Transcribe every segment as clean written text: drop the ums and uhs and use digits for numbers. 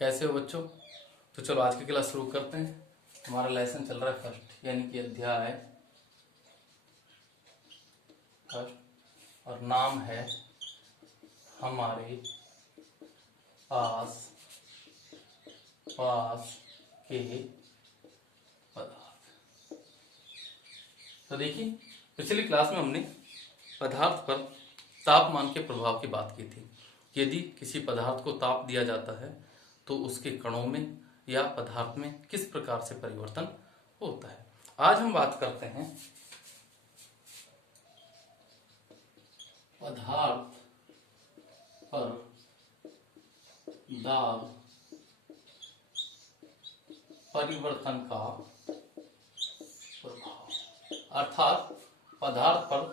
कैसे हो बच्चों। तो चलो आज की क्लास शुरू करते हैं। हमारा लेसन चल रहा है फर्स्ट, यानी कि अध्याय फर्स्ट, और नाम है हमारे आस पास के पदार्थ। तो देखिए, पिछली क्लास में हमने पदार्थ पर तापमान के प्रभाव की बात की थी। यदि किसी पदार्थ को ताप दिया जाता है तो उसके कणों में या पदार्थ में किस प्रकार से परिवर्तन होता है। आज हम बात करते हैं पदार्थ पर दाब परिवर्तन का प्रभाव, अर्थात पदार्थ पर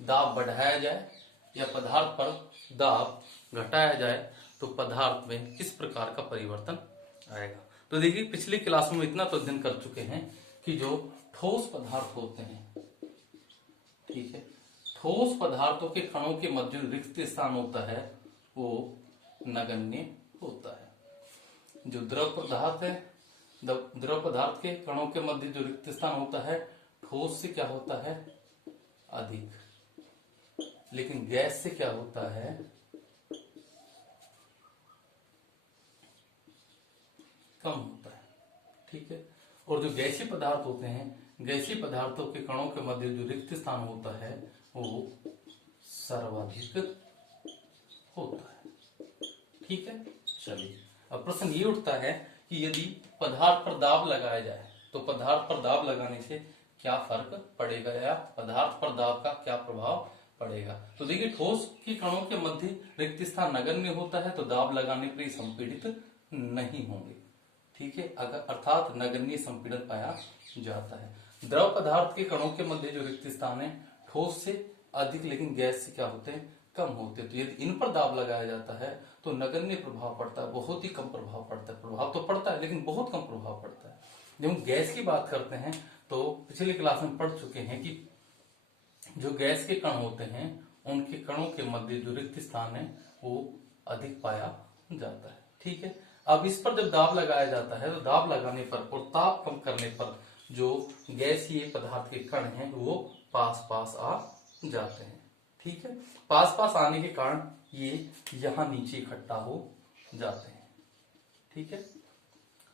दाब बढ़ाया जाए या पदार्थ पर दाब घटाया जाए तो पदार्थ में किस प्रकार का परिवर्तन आएगा। तो देखिए, पिछली क्लास में इतना तो अध्ययन कर चुके हैं कि जो ठोस पदार्थ होते हैं, ठीक है, ठोस पदार्थों के कणों के मध्य रिक्त स्थान होता है वो नगण्य होता है। जो द्रव पदार्थ है, द्रव पदार्थ के कणों के मध्य जो रिक्त स्थान होता है ठोस से क्या होता है, अधिक, लेकिन गैस से क्या होता है, कम होता है। ठीक है। और जो गैसीय पदार्थ होते हैं, गैसीय पदार्थों के कणों के मध्य जो रिक्त स्थान होता है वो सर्वाधिक होता है। ठीक है। चलिए, अब प्रश्न ये उठता है कि यदि पदार्थ पर दाब लगाया जाए तो पदार्थ पर दाब लगाने से क्या फर्क पड़ेगा या पदार्थ पर दाब का क्या प्रभाव पड़ेगा। तो देखिए, ठोस के कणों के मध्य रिक्त स्थान नगण्य होता है तो दाब लगाने पर ये संपीड़ित नहीं होंगे। ठीक है, अगर अर्थात नगण्य संपीड़न पाया जाता है। द्रव पदार्थ के कणों के मध्य जो रिक्त स्थान है ठोस से अधिक, लेकिन गैस से क्या होते हैं, कम होते हैं। तो यदि इन पर दाब लगाया जाता है तो नगण्य प्रभाव पड़ता है, बहुत ही कम प्रभाव पड़ता है। प्रभाव तो पड़ता है लेकिन बहुत कम प्रभाव पड़ता है। जब हम गैस की बात करते हैं तो पिछली क्लास में पढ़ चुके हैं कि जो गैस के कण होते हैं उनके कणों के मध्य जो रिक्त स्थान है वो अधिक पाया जाता है। ठीक है। अब इस पर जब दाब लगाया जाता है तो दाब लगाने पर और ताप कम करने पर जो गैसीय पदार्थ के कण हैं वो पास पास आ जाते हैं। ठीक है। पास पास आने के कारण ये यहां नीचे इकट्ठा हो जाते हैं। ठीक है।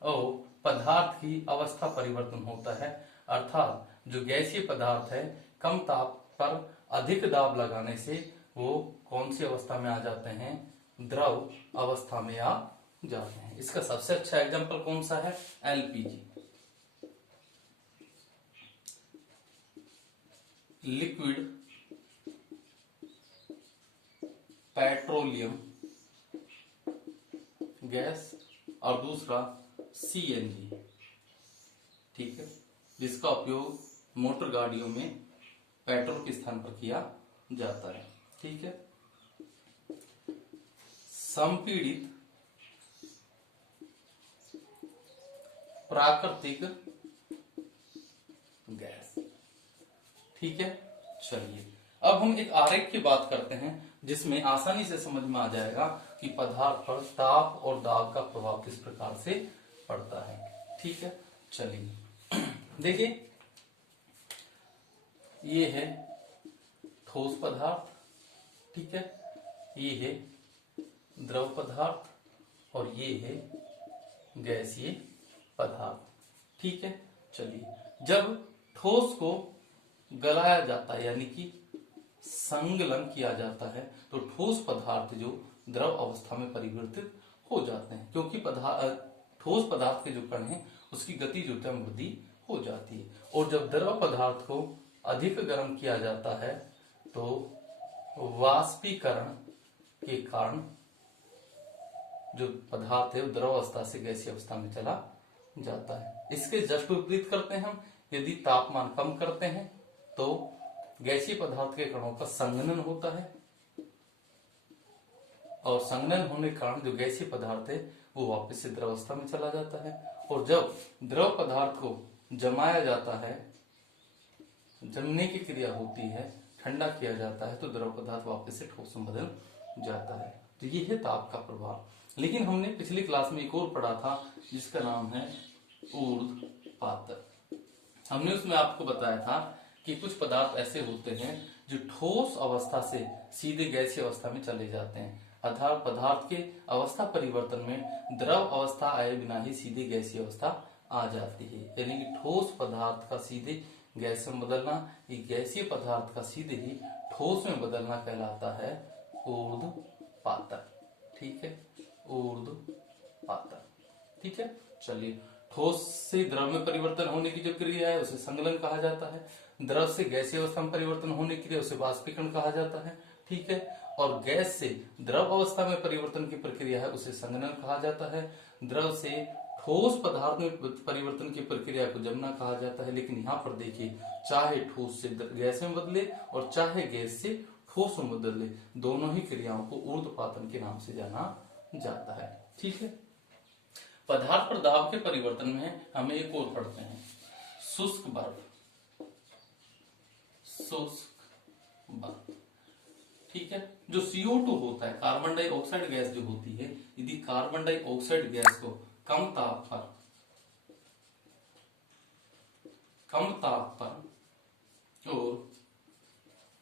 और पदार्थ की अवस्था परिवर्तन होता है, अर्थात जो गैसीय पदार्थ है कम ताप पर अधिक दाब लगाने से वो कौन सी अवस्था में आ जाते हैं, द्रव अवस्था में आ जाते हैं। इसका सबसे अच्छा एग्जांपल कौन सा है, एलपीजी, लिक्विड पेट्रोलियम गैस, और दूसरा सीएनजी। ठीक है, जिसका उपयोग मोटर गाड़ियों में पेट्रोल के स्थान पर किया जाता है। ठीक है। संपीड़ित प्राकृतिक गैस। ठीक है। चलिए, अब हम एक आरेख की बात करते हैं जिसमें आसानी से समझ में आ जाएगा कि पदार्थ पर ताप और दाब का प्रभाव किस प्रकार से पड़ता है। ठीक है। चलिए देखिए, ये है ठोस पदार्थ, ठीक है, ये है द्रव पदार्थ और ये है गैसीय पदार्थ। ठीक है। चलिए, जब ठोस को गलाया जाता है यानी कि संगलन किया जाता है तो ठोस पदार्थ जो द्रव अवस्था में परिवर्तित हो जाते हैं, क्योंकि ठोस पदार्थ के जो कण हैं उसकी गति जो है वृद्धि हो जाती है। और जब द्रव पदार्थ को अधिक गर्म किया जाता है तो वाष्पीकरण के कारण जो पदार्थ है वो द्रव अवस्था से गैसीय अवस्था में चला जाता है। इसके जस्ट विपरीत करते हैं हम, यदि तापमान कम करते हैं तो गैसीय पदार्थ के कणों का संघनन होता है और संघनन होने के कारण जो गैसीय पदार्थ है वो वापस से द्रव अवस्था में चला जाता है। और जब द्रव पदार्थ को जमाया जाता है, जमने की क्रिया होती है, ठंडा किया जाता है तो द्रव पदार्थ वापस से ठोस में बदल जाता है। तो ये है ताप का प्रभाव। लेकिन हमने पिछली क्लास में एक और पढ़ा था जिसका नाम है ऊर्ध्वपातक। हमने उसमें आपको बताया था कि कुछ पदार्थ ऐसे होते हैं जो ठोस अवस्था से सीधे गैसीय अवस्था में चले जाते हैं, अर्थात पदार्थ के अवस्था परिवर्तन में द्रव अवस्था आए बिना ही सीधे गैसीय अवस्था आ जाती है। यानी कि ठोस पदार्थ का सीधे गैस में बदलना, ये गैसीय पदार्थ का सीधे ही ठोस में बदलना कहलाता है ऊर्ध्वपातक। ठीक है, ऊर्ध्वपातक। ठीक है, चलिए, ठोस से द्रव में परिवर्तन होने की जो क्रिया है उसे संगलन कहा जाता है। द्रव से गैसीय अवस्था में परिवर्तन होने की क्रिया उसे वाष्पीकरण कहा जाता है। ठीक है, और गैस से द्रव अवस्था में परिवर्तन की प्रक्रिया है उसे संघनन कहा जाता है। द्रव से ठोस पदार्थ में परिवर्तन की प्रक्रिया को जमना कहा जाता है। लेकिन यहाँ पर देखिए, चाहे ठोस से गैस में बदले और चाहे गैस से ठोस में बदले, दोनों ही क्रियाओं को ऊर्ध्वपातन के नाम से जाना जाता है। ठीक है, पदार्थ पर दाब के परिवर्तन में हमें एक और पढ़ते हैं, शुष्क बर्फ। शुष्क बर्फ, ठीक है, जो CO2 होता है, कार्बन डाइऑक्साइड गैस जो होती है, यदि कार्बन डाइऑक्साइड गैस को कम ताप पर और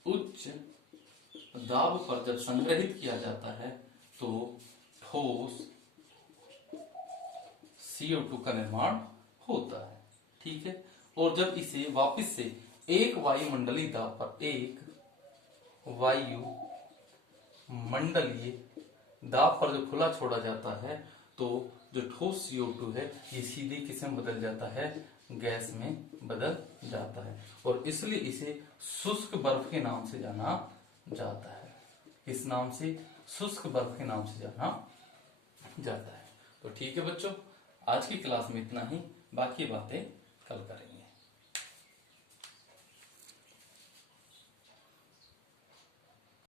उच्च दाब पर जब संग्रहित किया जाता है तो ठोस CO2 का निर्माण होता है। ठीक है, और जब इसे वापस से एक वायुमंडलीय दाब पर, एक वायुमंडलीय दाब पर जो खुला छोड़ा जाता है तो जो ठोस CO2 है ये सीधे किस में बदल जाता है, गैस में बदल जाता है, और इसलिए इसे शुष्क बर्फ के नाम से जाना जाता है। इस नाम से शुष्क बर्फ के नाम से जाना जाता है। तो ठीक है बच्चों, आज की क्लास में इतना ही, बाकी बातें कल करेंगे।